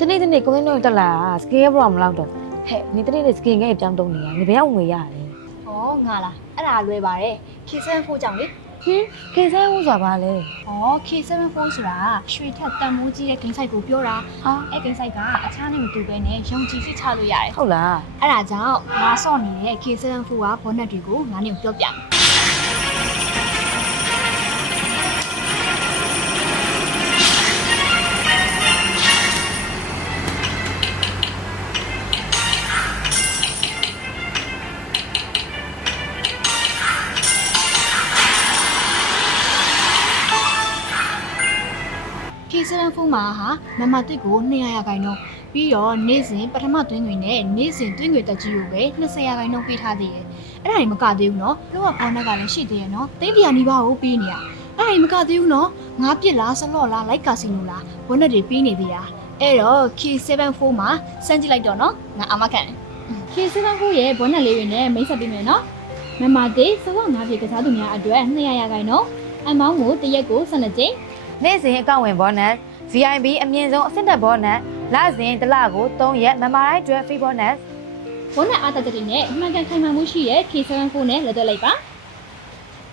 တနေ့ကိုင်းတော့တက်လာစကင်ရဲ့ problem လောက်တော့ဟဲ့နေတနေ့စကင်ရဲ့အကြောင်းတုံးနေရနေဘယ်အောင်ငွေရတယ် ။ဩငါလားအဲ့ဒါလွယ်ပါတယ်။ K74 ကြောင့်လေ ဟင်းကေဆန်းဦးဆိုတာဘာလဲ ။ဩ K74 ဆိုတာရွှေထက်တန်မိုးကြီးတဲ့ဂိမ်းဆိုင်ကိုပြောတာ ဟာ ။အဲ့ဂိမ်းဆိုင်ကအခြားနဲ့မတူဘဲနဲ့ယုံကြည်စိတ်ချလို့ရတယ် ဟုတ်လား ။အဲ့ဒါကြောင့်ငါစော့နေတဲ့ K74 ကဘောနက်တွေကိုငါနဲ့ပြောပြမယ်။ K74 မှာဟာမမတစ်ကို200ရာခိုင်နှုန်းပြီးတော့နေ့စဉ်ပထမသွင်းငွေနဲ့နေ့စဉ်သွင်းငွေတက်ကြီးကိုပဲ20ရာခိုင်နှုန်းပေးထားသေးတယ်။အဲ့ဒါကြီးမကသေးဘူးနော်။လောကဘောနက်ကလည်းရှိသေးရဲ့နော်။သိန်း100နီးပါးကိုပေးနေရ။အဲ့ဒါကြီးမကသေးဘူးနော်။ငါးပြစ်လားဆလော့လားလိုက်ကာစီနိုလားဘောနက်တွေပေးနေသေးတာ။အဲ့တော့ K74 မှာစမ်းကြည့်လိုက်တော့နော်။ငါအာမခံတယ်။ K74 ရဲ့ဘောနက်လေးတွေနဲ့မိတ်ဆက်ပေးမယ်နော်။မမတစ်စဝငါးပြစ်ကစားသူများအတွက်200ရာခိုင်နှုန်းအမောင်းကိုတစ်ရက်ကို12ကြိမ် နေ့စဉ်အကောင့်ဝင်ဘောနက် VIP အမြင့်ဆုံးအဆင့်တက်ဘောနက်လစဉ်တစ်လကို3ရက်မမတိုင်းအတွက် free bonus ဘောနက်အားတက်တဲ့နဲ့အမှန်ကန်ခိုင်မာမှုရှိတဲ့ K74 နဲ့လက်တွဲလိုက်ပါ။